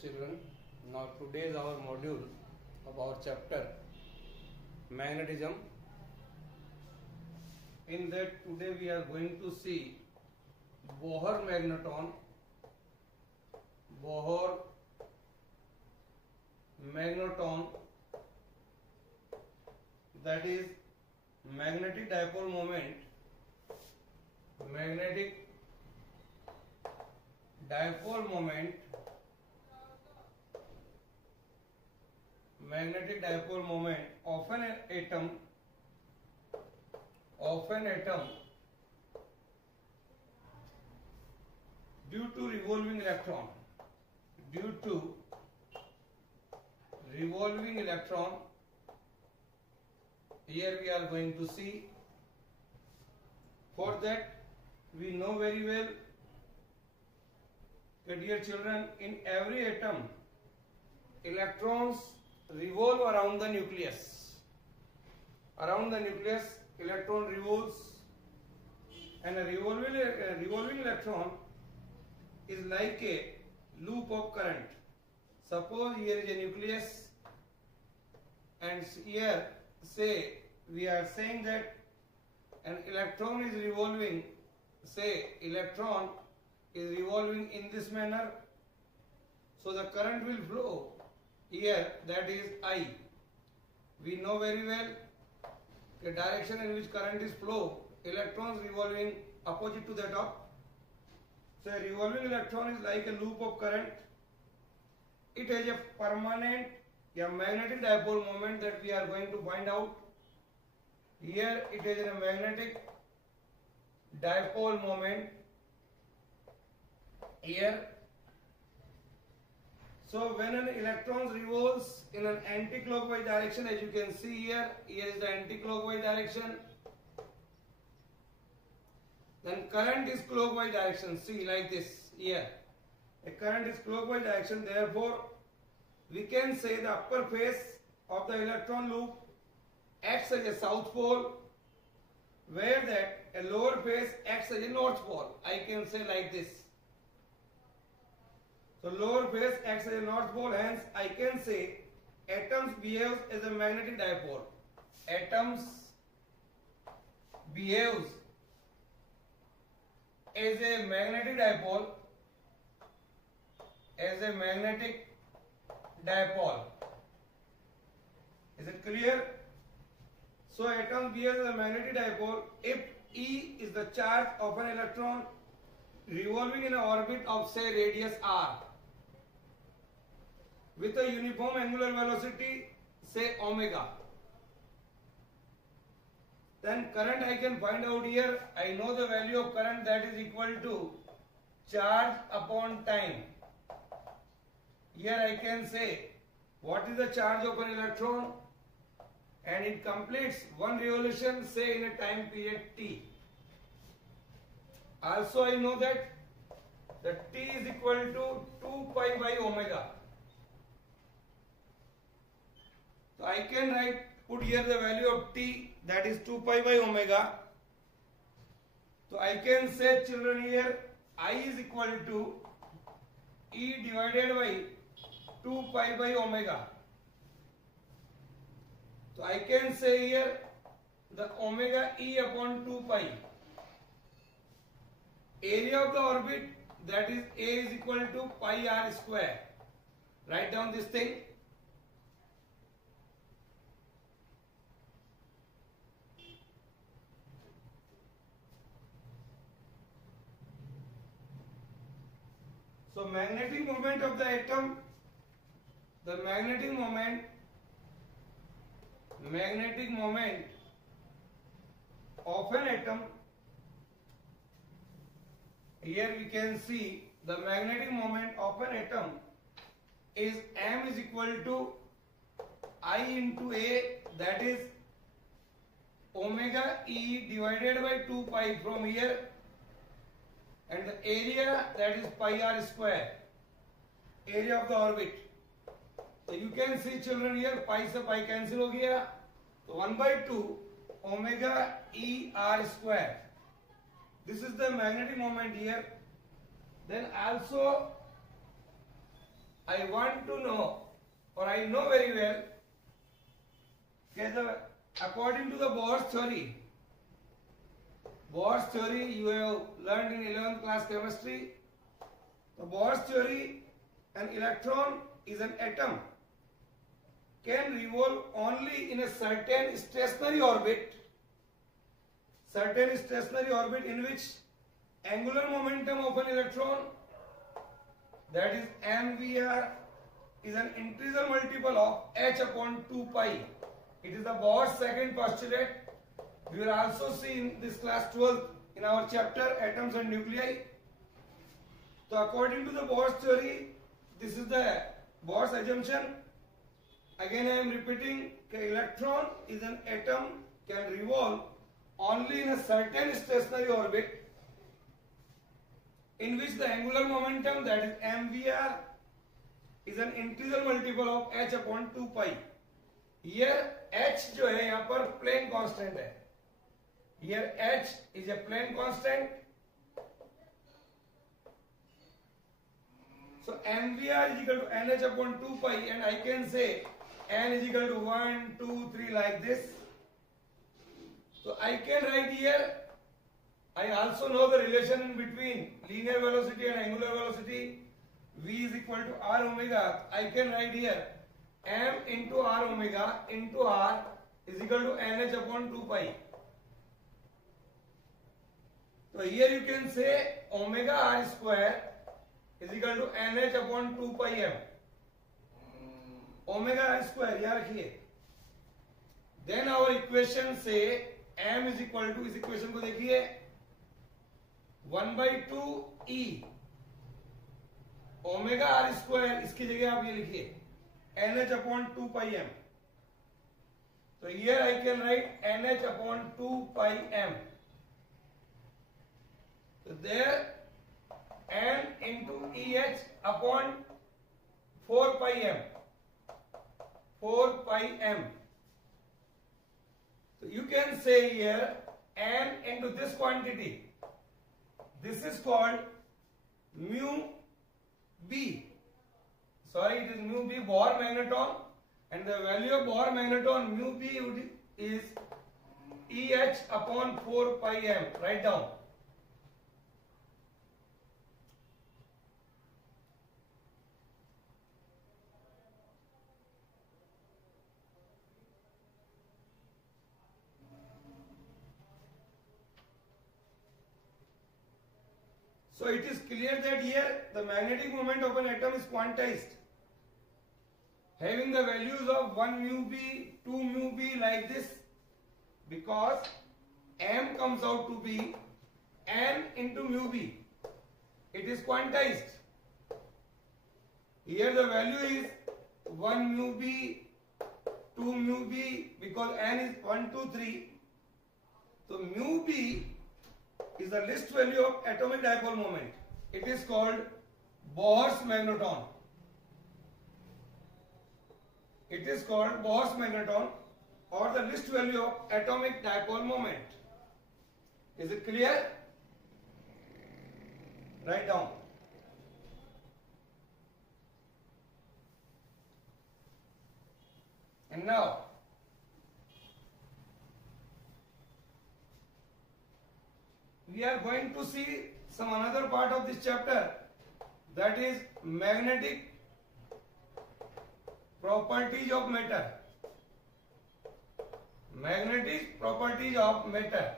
children. Now today is our module of our chapter magnetism. In that today we are going to see Bohr magneton, that is magnetic dipole moment, of an atom due to revolving electron. Here we are going to see. For that we know very well that, dear children, in every atom electrons revolve around the nucleus. Electron revolves, and a revolving electron is like a loop of current. Suppose here is a nucleus, and here say we are saying that an electron is revolving. Say electron is revolving in this manner, so the current will flow here, that is I. We know very well the direction in which current is flow, electrons revolving opposite to that of. So a revolving electron is like a loop of current. It has a permanent magnetic dipole moment that we are going to find out. Here it is a magnetic dipole moment here. So when an electron revolves in an anti-clockwise direction, as you can see here is the anti-clockwise direction. Then current is clockwise direction. See, like this here. A current is clockwise direction. Therefore, we can say the upper face of the electron loop acts as a south pole, where that a lower face acts as a north pole. I can say like this. So lower face acts as a north pole, hence I can say atoms behaves as a magnetic dipole. Atoms behaves as a magnetic dipole. Is it clear? So atom behaves as a magnetic dipole if E is the charge of an electron revolving in an orbit of, say, radius r, with a uniform angular velocity, say omega. Then current I can find out here. I know the value of current, that is equal to charge upon time. Here I can say what is the charge of an electron, and it completes one revolution, say, in a time period t. Also I know that the t is equal to 2 pi by omega. So I can put here the value of t, that is 2 pi by omega. So I can say, children, here I is equal to E divided by 2 pi by omega. So I can say here the omega E upon 2 pi. Area of the orbit, that is A is equal to pi r square. Write down this thing. So magnetic moment of the atom, the magnetic moment of an atom, here we can see the magnetic moment of an atom is m is equal to I into A, that is omega E divided by 2 pi from here, and the area, that is pi r square, area of the orbit. So you can see, children, here pi se pi cancel ho gaya, so 1 by 2 omega E r square. This is the magnetic moment here. Then also I want to know, or I know very well, according to the Bohr's theory you have learned in 11th class chemistry. The Bohr's theory, an electron is an atom, can revolve only in a certain stationary orbit in which angular momentum of an electron, that is mvr, is an integral multiple of h upon 2 pi. It is the Bohr's second postulate. We will also see in this class 12 in our chapter atoms and nuclei. So according to the Bohr's theory, this is the Bohr's assumption. Again I am repeating, the electron is an atom, can revolve only in a certain stationary orbit in which the angular momentum, that is mvr, is an integral multiple of h upon 2 pi. Here h जो है यहाँ पर plane constant है. Here h is a plane constant. So mvr is equal to nh upon 2 pi, and I can say n is equal to 1, 2, 3 like this. So I can write here, I also know the relation between linear velocity and angular velocity. V is equal to r omega. I can write here m into r omega into r is equal to nh upon 2 pi. So here you can say omega r square is equal to nh upon 2 pi m. Omega r square यहाँ रखिए. Then our equation say m is equal to, इस equation को देखिए, 1/2 e omega are square, इसकी जगह आप ये लिखिए nh upon 2 pi m. So here I can write nh upon 2 pi m. So there m into eh upon 4 pi m. 4 pi m. So you can say here m into this quantity. This is called mu b. Sorry, it is mu b, Bohr magneton, and the value of Bohr magneton mu b is eh upon 4 pi m. Write down. So it is clear that here the magnetic moment of an atom is quantized, having the values of 1 mu b, 2 mu b like this, because m comes out to be n into mu b. It is quantized. Here the value is 1 mu b, 2 mu b, because n is 1, 2, 3. So mu b is the least value of atomic dipole moment. It is called Bohr's magneton. It is called Bohr's magneton, or the least value of atomic dipole moment. Is it clear? Write down. And now we are going to see some another part of this chapter, that is magnetic properties of matter. Magnetic properties of matter,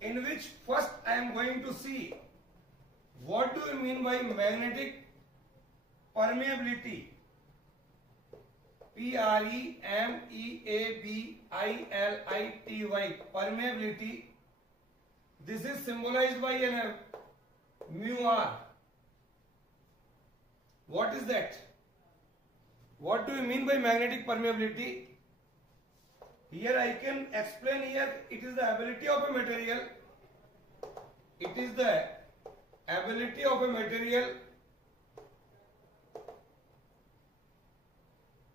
in which first I am going to see what do you mean by magnetic permeability. P-R-E-M-E-A-B-I-L-I-T-Y, permeability. This is symbolized by an mu r. What is that? What do you mean by magnetic permeability? Here I can explain here, it is the ability of a material. It is the ability of a material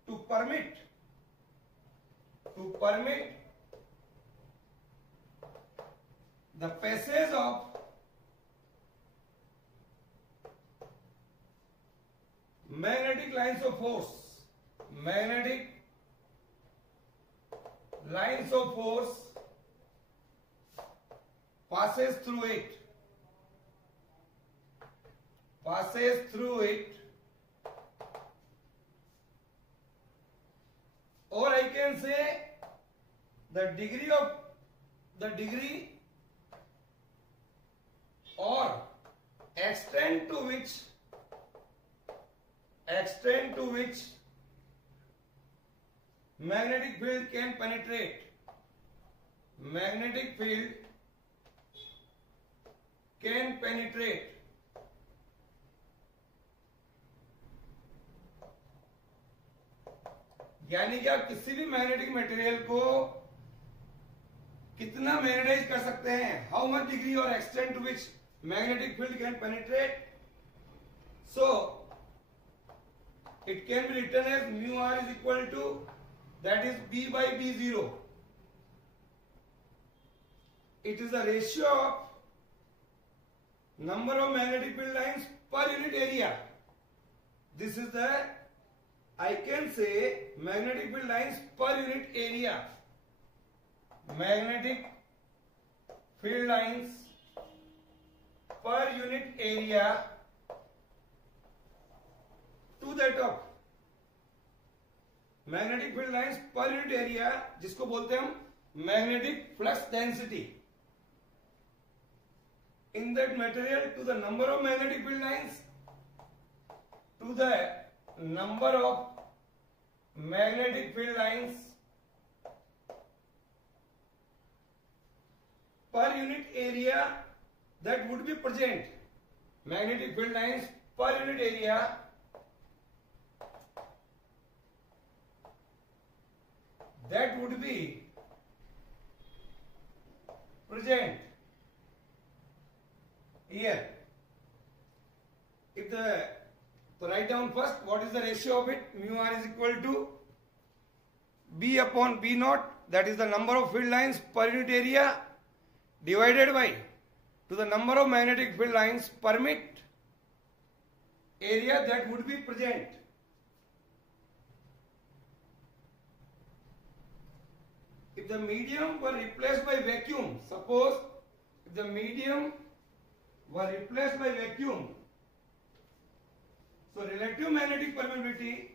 to permit the passage of magnetic lines of force, magnetic lines of force passes through it, or I can say the degree or extent to which magnetic field can penetrate, यानी कि आप किसी भी magnetic material को कितना magnetise कर सकते हैं, हाउ मच डिग्री और extent to which magnetic field can penetrate. So it can be written as mu r is equal to, that is B by B0. It is the ratio of number of magnetic field lines per unit area. This is the, I can say, magnetic field lines per unit area. Magnetic field lines per unit area to that of magnetic field lines per unit area, जिसको बोलते हैं हम magnetic flux density in that material, to the number of magnetic field lines, to the number of magnetic field lines per unit area that would be present, magnetic field lines per unit area that would be present here. If the, so write down first what is the ratio of it. Mu r is equal to B upon B naught, that is the number of field lines per unit area, divided by to the number of magnetic field lines per unit area that would be present. If the medium were replaced by vacuum, suppose if the medium were replaced by vacuum, so relative magnetic permeability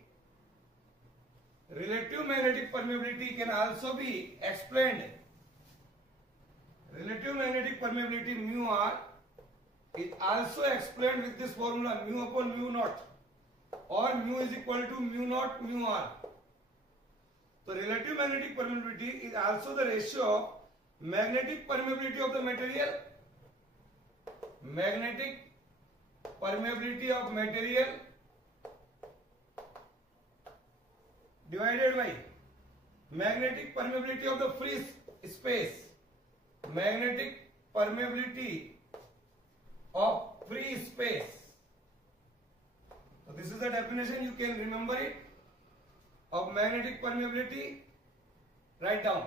can also be explained. Relative magnetic permeability mu r is also explained with this formula, mu upon mu naught, or mu is equal to mu naught mu r. So relative magnetic permeability is also the ratio of magnetic permeability of the material, magnetic permeability of material divided by magnetic permeability of the free space, magnetic permeability of free space. So this is the definition, you can remember it, of magnetic permeability. Write down.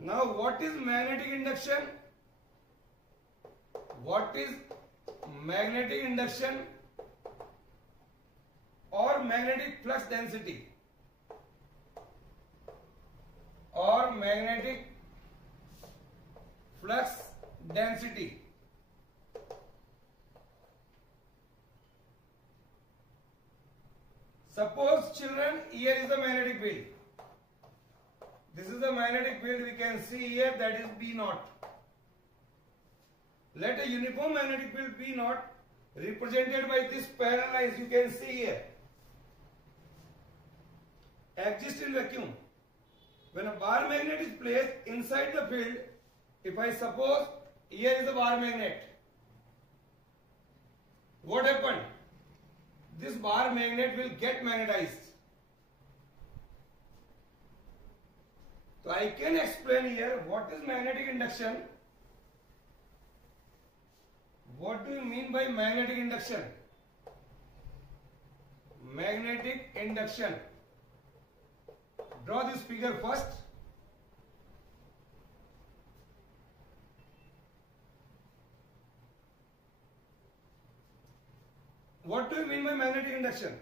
Now what is magnetic induction? What is magnetic induction or magnetic flux density or magnetic flux density? Suppose children, here is the magnetic field. This is the magnetic field we can see here, that is B naught. Let a uniform magnetic field P naught represented by this parallel lines you can see here exist in vacuum. When a bar magnet is placed inside the field, if I suppose here is a bar magnet, what happened? This bar magnet will get magnetized. So I can explain here what is magnetic induction. What do you mean by magnetic induction? Magnetic induction. Draw this figure first. What do you mean by magnetic induction?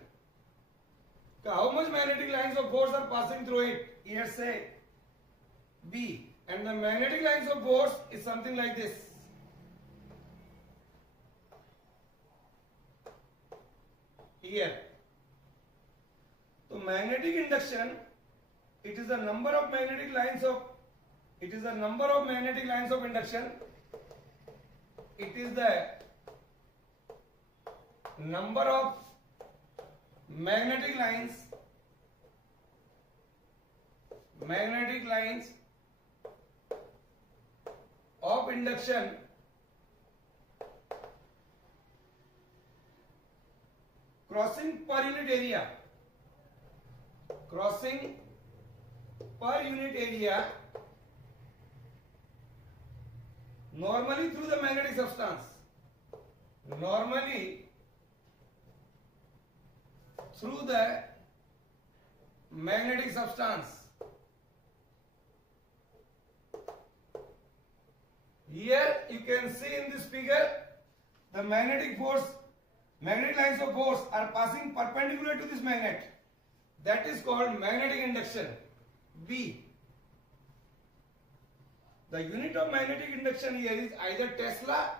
How much magnetic lines of force are passing through it? Here say B, and the magnetic lines of force is something like this. Here. So magnetic induction, it is the number of magnetic lines of induction. It is the number of magnetic lines of induction crossing per unit area normally through the magnetic substance. Here you can see in this figure the magnetic lines of force are passing perpendicular to this magnet. That is called magnetic induction, B. The unit of magnetic induction here is either Tesla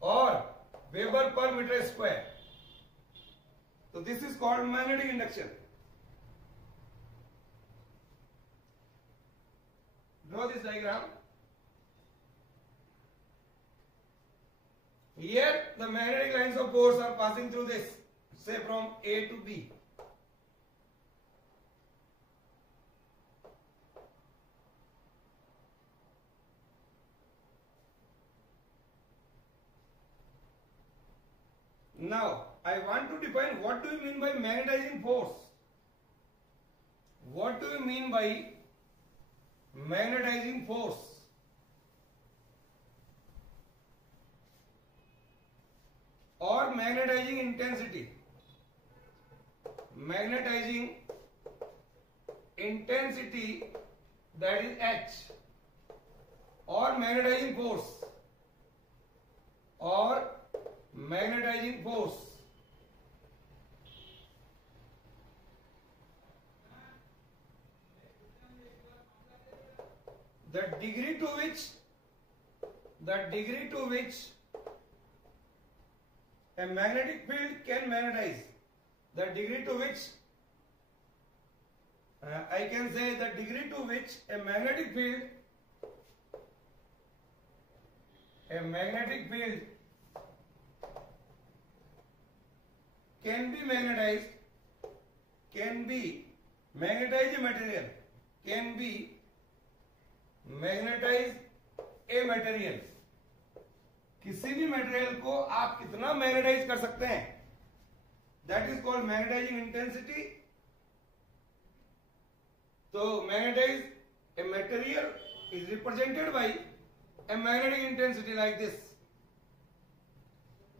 or Weber per meter square. So this is called magnetic induction. Draw this diagram. Here the magnetic lines of force are passing through this, say from A to B. Now I want to define what do you mean by magnetizing force. What do you mean by magnetizing force? Or magnetizing intensity. Magnetizing intensity, that is H. Or magnetizing force. Or magnetizing force. The degree to which a magnetic field can magnetize. The degree to which I can say the degree to which a magnetic field can be magnetized, magnetize a material, can be magnetize a material. किसी भी material को आप कितना magnetise कर सकते हैं, that is called magnetising intensity. तो magnetise a material is represented by a magnetic intensity like this.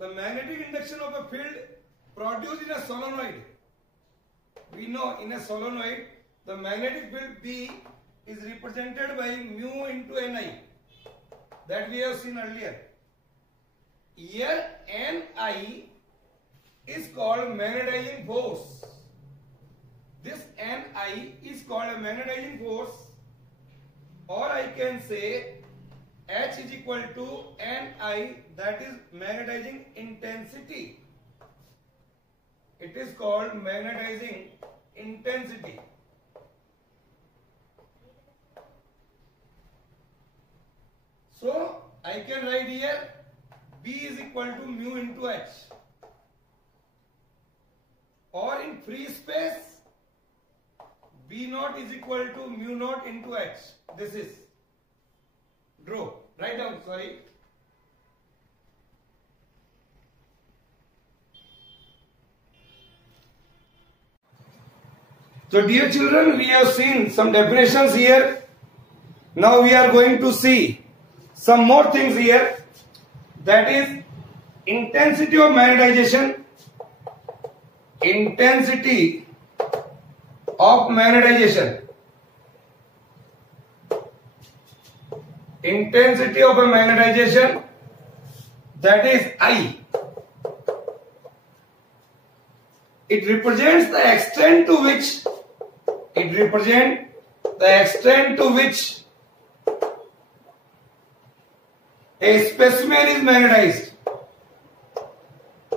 The magnetic induction of a field produced in a solenoid. We know in a solenoid the magnetic field B is represented by mu into Ni, that we have seen earlier. Here Ni is called magnetizing force. This Ni is called a magnetizing force, or I can say H is equal to Ni, that is magnetizing intensity. It is called magnetizing intensity. So I can write here B is equal to mu into H, or in free space B naught is equal to mu naught into H. This is write down, sorry. So dear children, we have seen some definitions here. Now we are going to see some more things here, that is intensity of magnetization, intensity of magnetization. Intensity of a magnetization, that is I. It represents the extent to which a specimen is magnetized.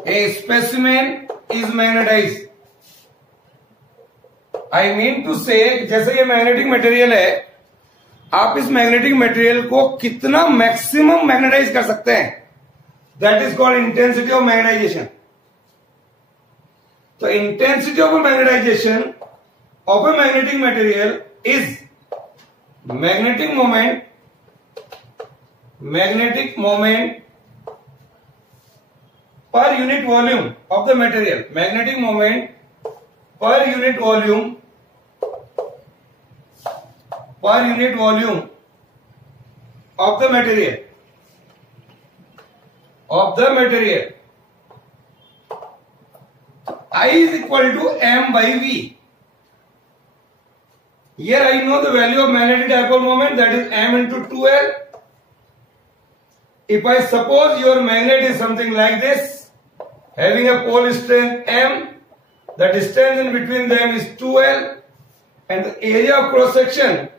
A specimen is magnetized. I mean to say, जैसे ये magnetic material है, आप इस magnetic material को कितना maximum magnetise कर सकते हैं, that is called intensity of magnetisation. तो intensity of magnetisation of a magnetic material is magnetic moment per unit volume of the material. Magnetic moment per unit volume of the material. I is equal to m by v. Here I know the value of magnetic dipole moment, that is m into 2l. If I suppose your magnet is something like this, having a pole strength m, the distance in between them is 2l, and the area of cross section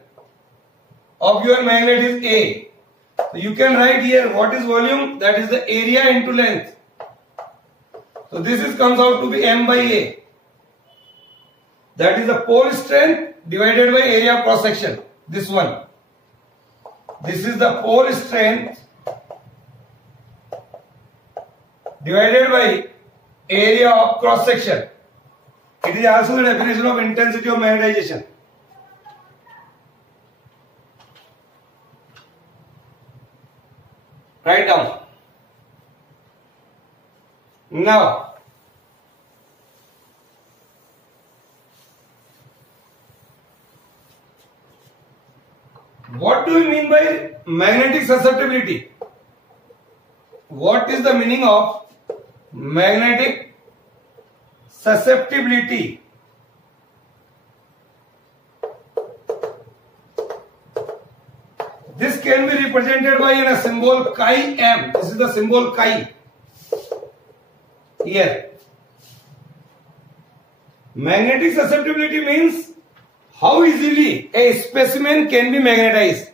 of your magnet is A. So you can write here what is volume, that is the area into length. So this comes out to be m by A. That is the pole strength divided by area of cross section. This one. This is the pole strength divided by area of cross section. It is also the definition of intensity of magnetization. Write down. Now, what do we mean by magnetic susceptibility? What is the meaning of magnetic susceptibility? This can be represented by a symbol chi m. This is the symbol chi. Here. Magnetic susceptibility means how easily a specimen can be magnetized.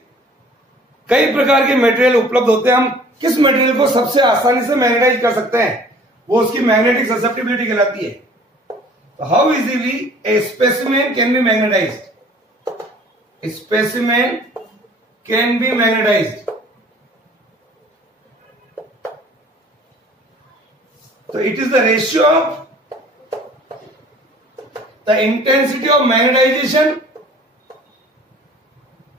कई प्रकार के material उपलब्ध होते हैं, हम किस material को सबसे आसानी से मैग्नेटाइज कर सकते हैं, वो उसकी मैग्नेटिक ससेप्टिबिलिटी कहलाती है. तो how easily A specimen can be magnetised. Specimen can be magnetized. So it is the ratio of the intensity of magnetization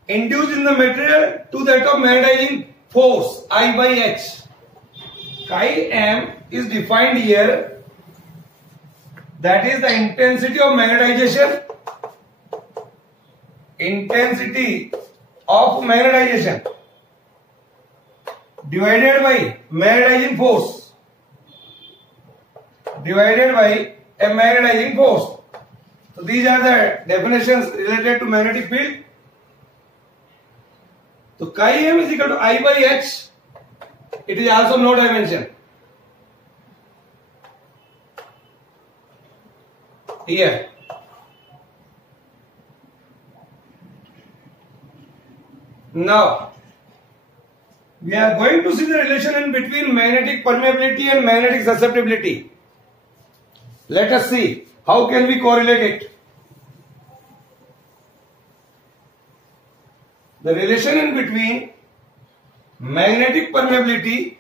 induced in the material to that of magnetizing force I by H. Chi m is defined here. That is the intensity of magnetization. Intensity of magnetization divided by magnetizing force divided by a magnetizing force. So these are the definitions related to magnetic field. So chi m is equal to I by H. It is also no dimension. Here. Now, we are going to see the relation in between magnetic permeability and magnetic susceptibility. Let us see how can we correlate it. The relation in between magnetic permeability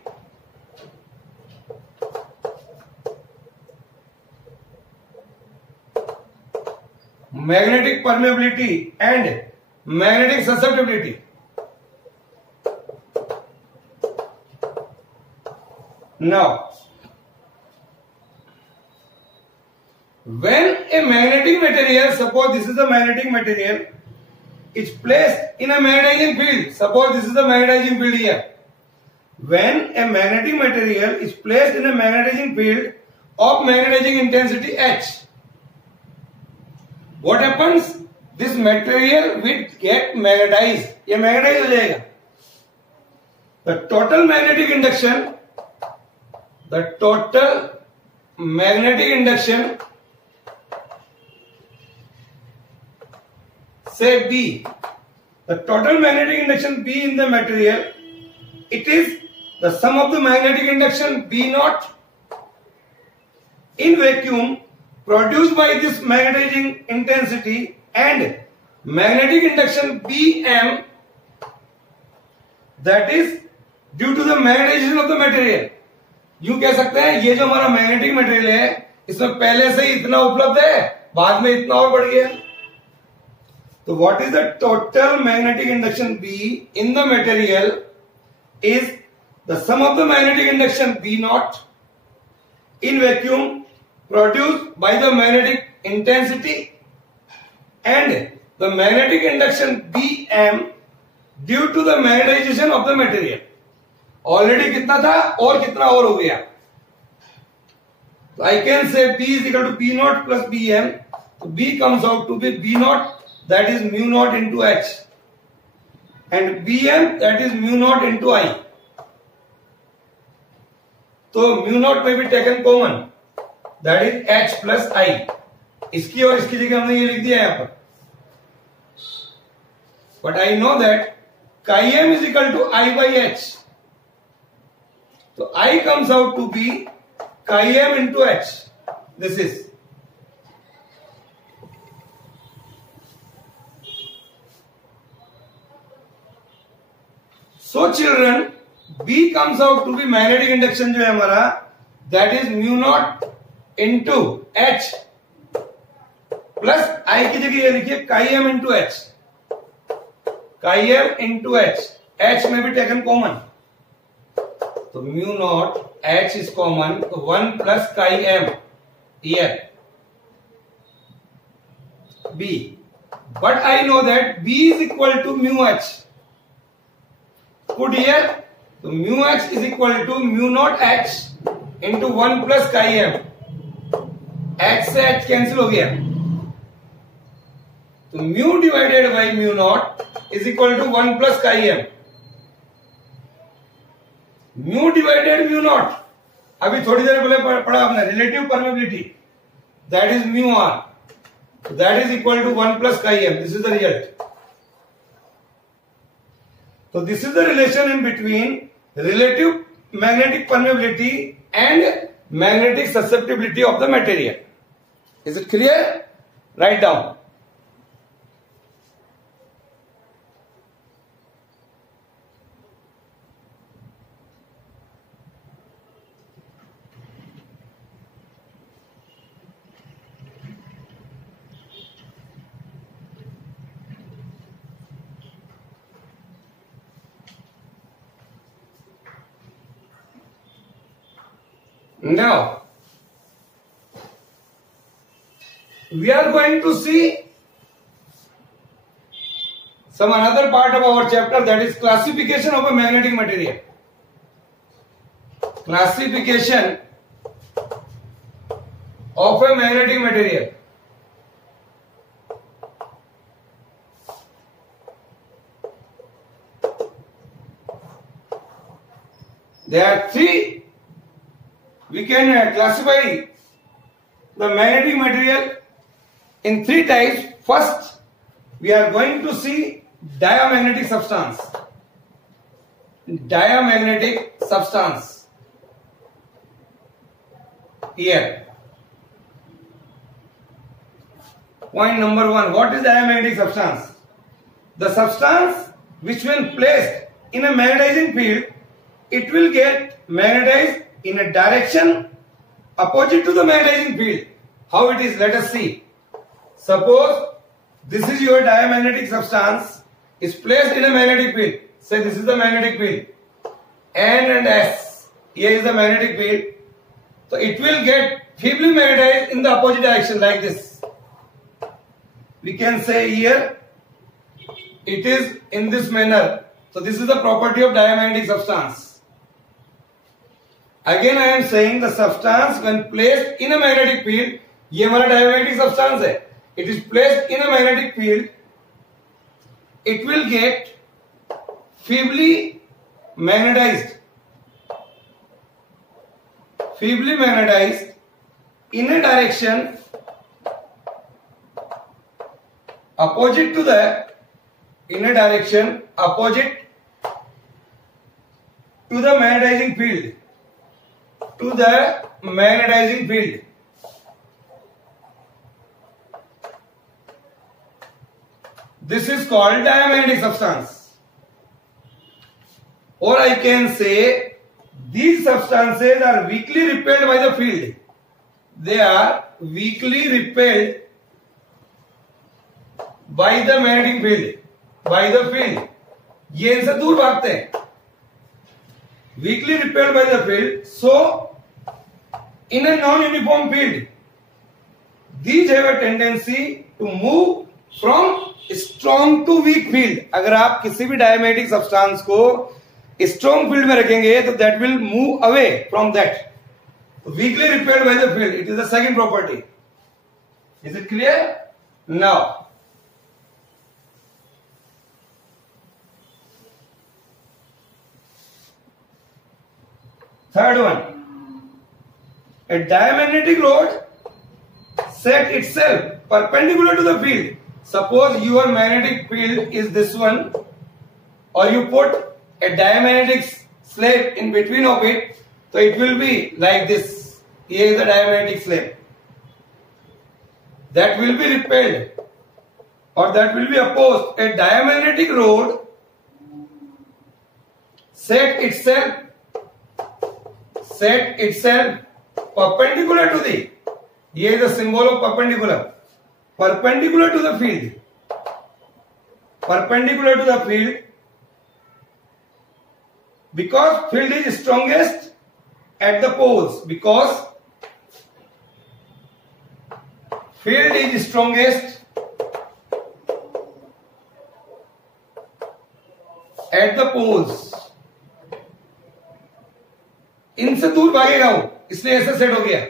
and magnetic susceptibility. Now, when a magnetic material, suppose this is the magnetic material, is placed in a magnetizing field, suppose this is the magnetizing field here. When a magnetic material is placed in a magnetizing field of magnetizing intensity H, What happens? This material will get magnetized. ये magnetise हो जाएगा. The total magnetic induction, say B, the total magnetic induction B in the material, it is the sum of the magnetic induction B naught in vacuum produced by this magnetizing intensity and magnetic induction Bm, that is due to the magnetization of the material. यूं कह सकते हैं ये जो हमारा magnetic material है इसमें पहले से ही इतना उपलब्ध है, बाद में इतना और बढ़ गया. तो what is the total magnetic induction B in the material is the sum of the magnetic induction B naught in vacuum produced by the magnetic intensity and the magnetic induction Bm due to the magnetisation of the material. Already कितना था और कितना और हो गया. तो I can say B is equal to B naught plus Bm. तो B comes out to be B not, that is mu naught into H, and Bm, that is mu naught into I. तो mu naught may be taken common, that is H plus I. इसकी और इसकी जगह हमने ये लिख दिया है यहां पर. But I know that chi m is equal to I by H. So I comes out to be chi m into H. This is. So children, B comes out to be magnetic induction जो है हमारा, that is mu naught into H plus I की जगह ये लिखिए chi m into H. Chi m into H. H may be taken common. तो mu naught H is common. 1 plus chi m here. B. But I know that B is equal to mu H. Put here, so mu H is equal to mu naught H into 1 plus chi m. H से H cancel हो गया. तो mu divided by mu naught is equal to 1 plus chi m. Mu divided mu naught. अभी थोड़ी देर पहले पढ़ा आपने relative permeability. That is mu r. So that is equal to 1 plus chi m. This is the result. So this is the relation in between relative magnetic permeability and magnetic susceptibility of the material. Is it clear? Write down. Now, we are going to see some another part of our chapter, that is classification of a magnetic material. Classification of a magnetic material. There are three. We can classify the magnetic material in three types. First, we are going to see diamagnetic substance. Diamagnetic substance. Here. Point number 1. What is diamagnetic substance? The substance which when placed in a magnetizing field, it will get magnetized in a direction opposite to the magnetizing field. How it is? Let us see. Suppose this is your diamagnetic substance is placed in a magnetic field. Say this is the magnetic field. N and S. Here is the magnetic field. So it will get feebly magnetized in the opposite direction like this. We can say here it is in this manner. So this is the property of diamagnetic substance. Again I am saying the substance when placed in a magnetic field, ये हमारा diamagnetic substance है. it is placed in a magnetic field, it will get feebly magnetized in a direction opposite to the magnetizing field. This is called diamagnetic substance. Or I can say these substances are weakly repelled by the field. They are weakly repelled by the magnetic field, ये इनसे दूर भागते हैं. Weakly repelled by the field. So in a non-uniform field, these have a tendency to move from strong to weak field. अगर आप किसी भी diamagnetic substance को strong field में रखेंगे तो that will move away from that. Weakly repelled by the field. It is the second property. Is it clear? Now, third one. A diamagnetic rod set itself perpendicular to the field. Suppose your magnetic field is this one, or you put a diamagnetic slab in between of it, so it will be like this. Here is the diamagnetic slab. That will be repelled, or that will be opposed. A diamagnetic rod set itself perpendicular to the, here is the symbol of perpendicular to the field, because field is strongest at the poles, इनसे दूर भागेगा वो, इसलिए ऐसे set हो गया.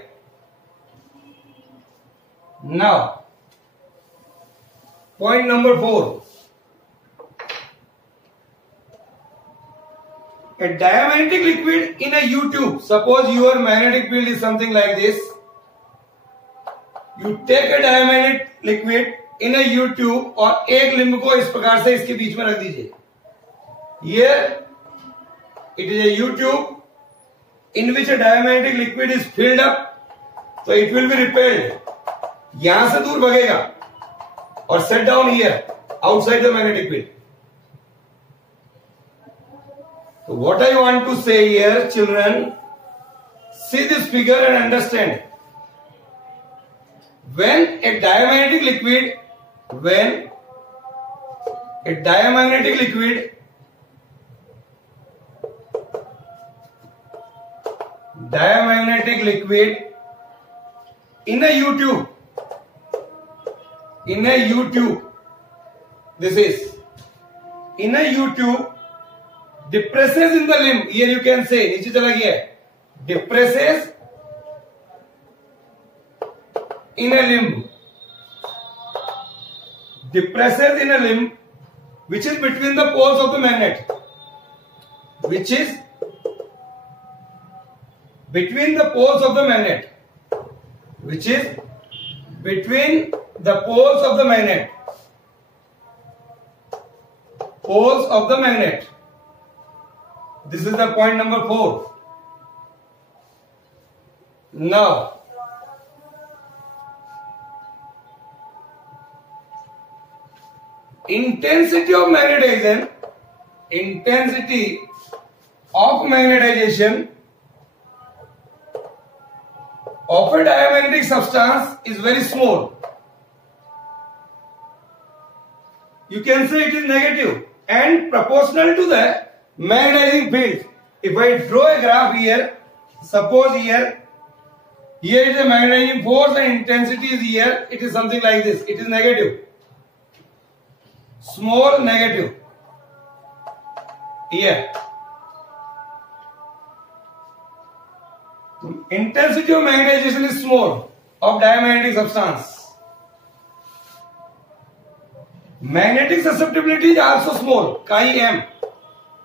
Now, point number 4. A diamagnetic liquid in a U-tube. Suppose your magnetic field is something like this. You take a diamagnetic liquid in a U-tube और एक लिंब को इस प्रकार से इसके बीच में रख दीजिए. Here it is a U-tube in which a diamagnetic liquid is filled up, so it will be repelled. यहां से दूर भागेगा और set down here outside the magnetic field. So what I want to say here, children, see this figure and understand. When a diamagnetic liquid in a U-tube, this is in a U-tube, depresses in the limb. Here you can say, नीचे चला गया, depresses in a limb, which is between the poles of the magnet, between the poles of the magnet. This is the point number 4. Now, intensity of magnetization of a diamagnetic substance is very small. You can say it is negative and proportional to the magnetizing field. If I draw a graph here, suppose here is a magnetizing force and intensity is here, it is something like this. It is negative. Small negative. Here. Intensity of magnetization is small of diamagnetic substance. Magnetic susceptibility is also small, chi m.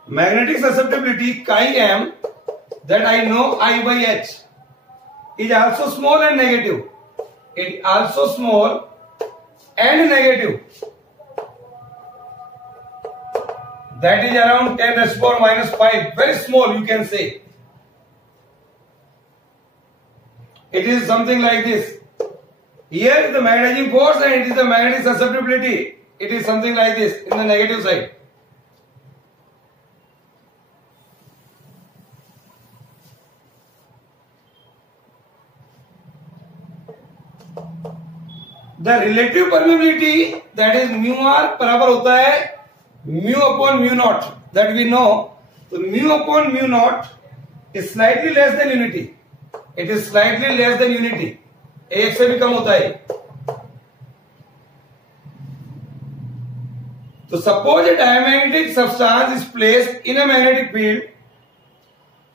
Magnetic susceptibility chi m, that I know I by h, is also small and negative. It also small and negative. That is around 10 raised to power minus 5. Very small, you can say. It is something like this. Here is the magnetizing force and it is the magnetic susceptibility. It is something like this in the negative side. The relative permeability, that is mu r बराबर होता है mu upon mu naught, that we know. So mu upon mu naught is slightly less than unity. It is slightly less than unity. एक से भी कम होता है. So suppose a diamagnetic substance is placed in a magnetic field.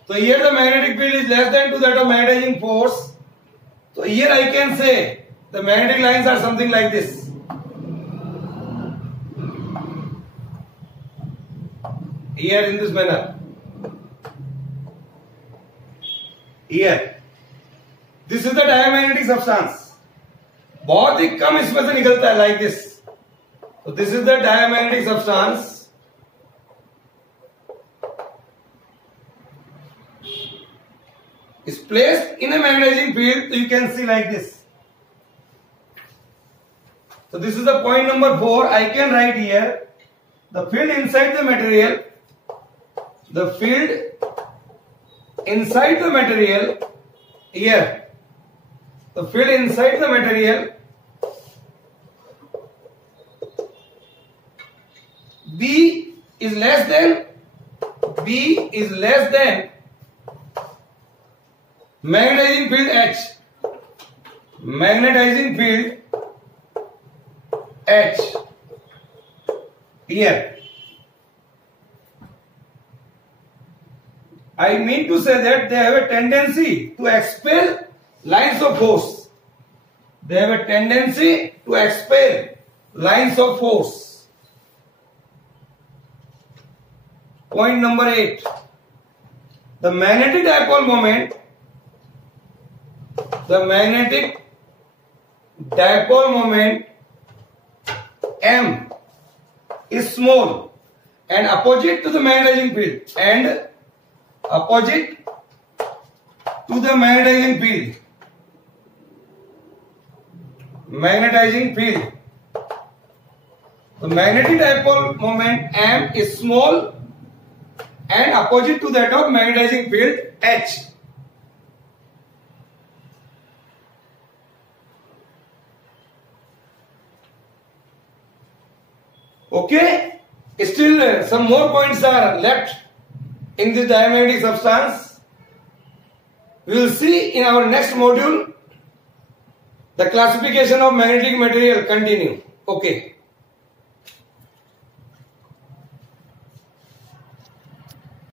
So here the magnetic field is less than to that of magnetizing force. So here I can say the magnetic lines are something like this. Here in this manner. Here. This is the diamagnetic substance. बहुत ही कम इसमें से निकलता है like this. So this is the diamagnetic substance. Is placed in a magnetizing field. So you can see like this. So this is the point number 4. I can write here the field inside the material. The field inside the material here. The field inside the material B is less than magnetizing field H. Magnetizing field H here. I mean to say that they have a tendency to expel lines of force. They have a tendency to expel lines of force. Point number 8. The magnetic dipole moment. The magnetic dipole moment M is small and opposite to the magnetizing field. And opposite to the magnetizing field. Magnetizing field. The magnetic dipole moment M is small and opposite to that of magnetizing field H. Okay, still some more points are left in this diamagnetic substance. We will see in our next module the classification of magnetic material. Continue. Okay.